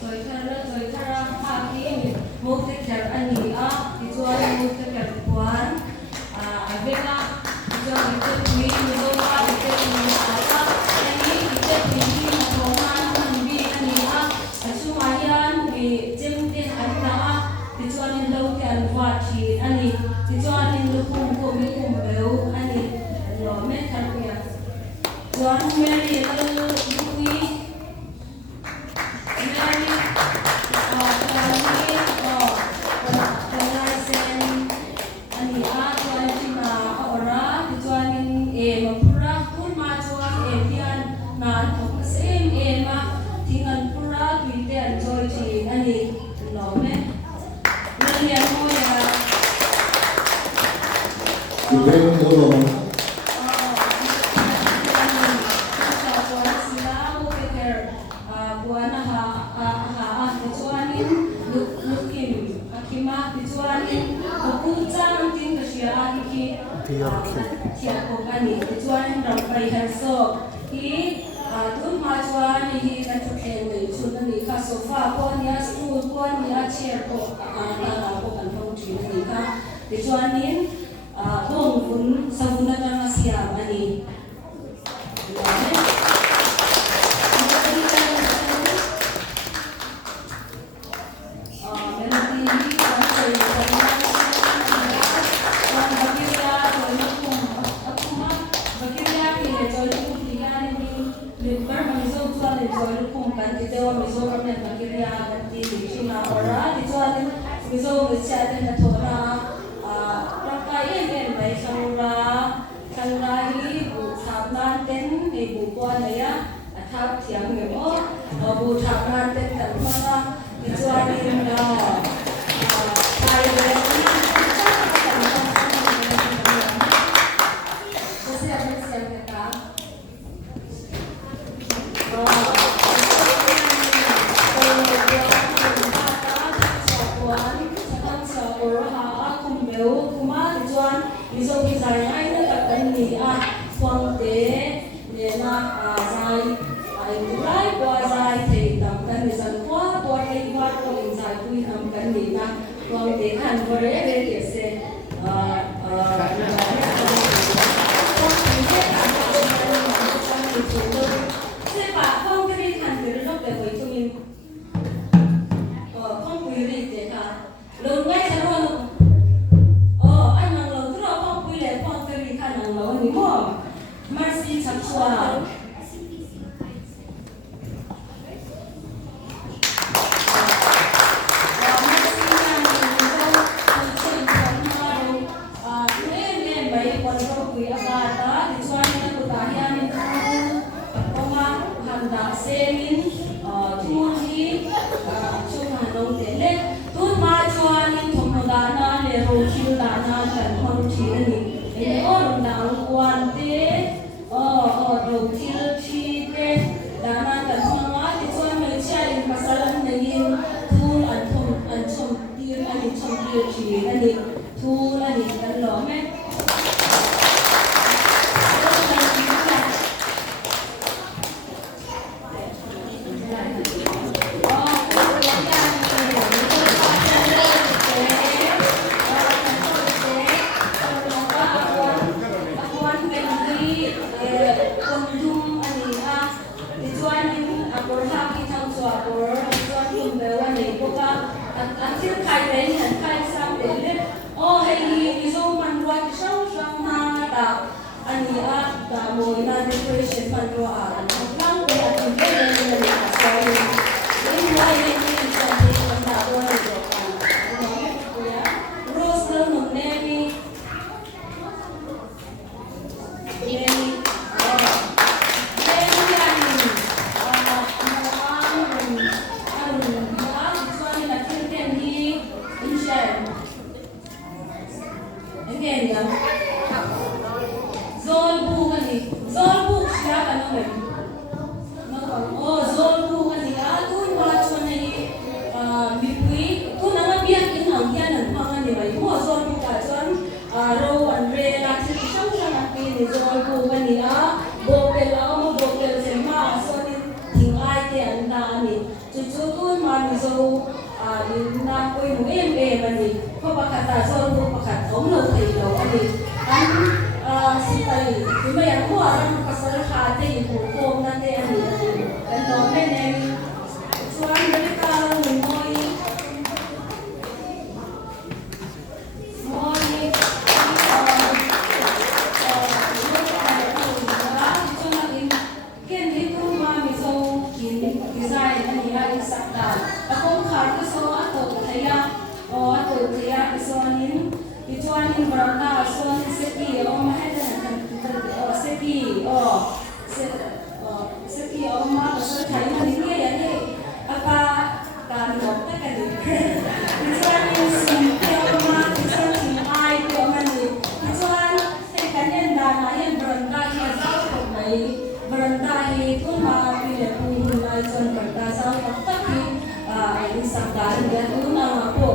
joy thara haki mukte kher ani a tichuan mukte kher puan avena tichuan ite tui mizo ma ite tui ala ani ite tui na roman hanbi ani a asuma hian mi jemte anna a tichuan in lo ke an wa thi ani tichuan in lukum ko mi kum beu ani lo me thar ya chuan Mary lui Mizo Presbyterian Church Kanrai bu thapnan ten ni bu kwa leya athap thiang me mo bu thapnan ten tan ma ni chuan in da ai le Mizo Presbyterian ai na kan ni a kwang te ne na sai ai rai kwa sai te tam kan ni san kwa kwa te kwa ko in sai kui am kan ni na kwang te khan ko re re ke se se pa kwang te khan te lo pe ko tu min kwang kui ri te ka lo ngai sa ro Mercy Chapua. Zol bu siya ka naman. Mizo in na oi mu mani ko pakata zon ko pakat om lo thei lo ani an sitai mai an ko aran pasal kha te ko kom na te ani kan no me ne chuan ri ka moi Ichuanin beranda son seki om seki om ma pasal thai ma ni ya ni apa ta nok ta kan ichuanin sim ke om ma ichuanin ai ke om ni ichuan te kan yen da na yen beranda hi zau ko mai beranda hi tu ma pi le pu lai chon beranda zau ko ta ki ai sang da ni tu na ma ko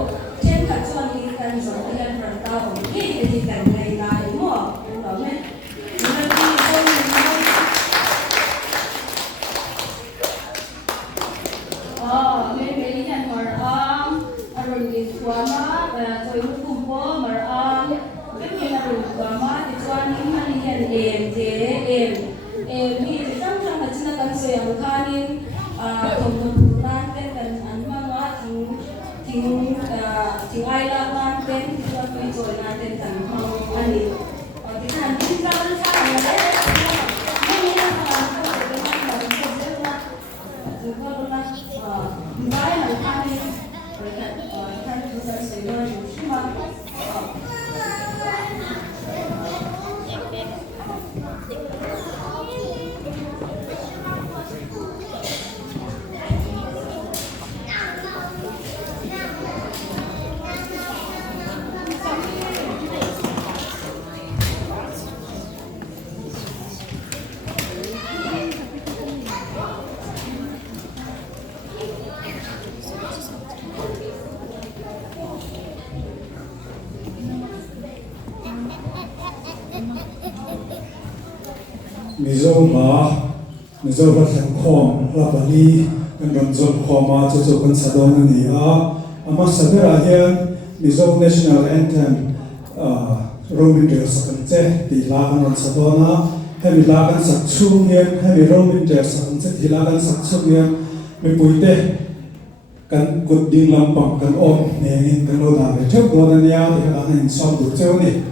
chen ka chuan ni kan zo yen beranda ho ki ni kan ngai lai mo no me Mizo Presbyterian Church Rapali kan ramzol khoma chu kan sadon ni ama sabera hian Mizo National Anthem Roman Dress kan che ti la kan sadona hemi la kan sak chu hian hemi Roman Dress kan che ti la kan sak chu hian me puite kan kut ding lampang kan om ne ngin kan lo da ve thok do na nia ti ka han som du cheu ni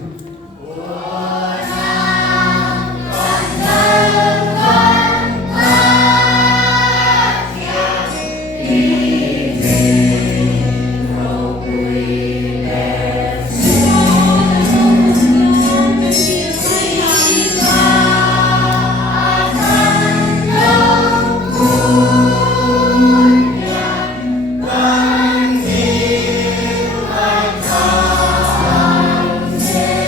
Yeah.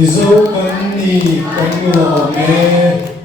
Mizo kan ni kan yo me.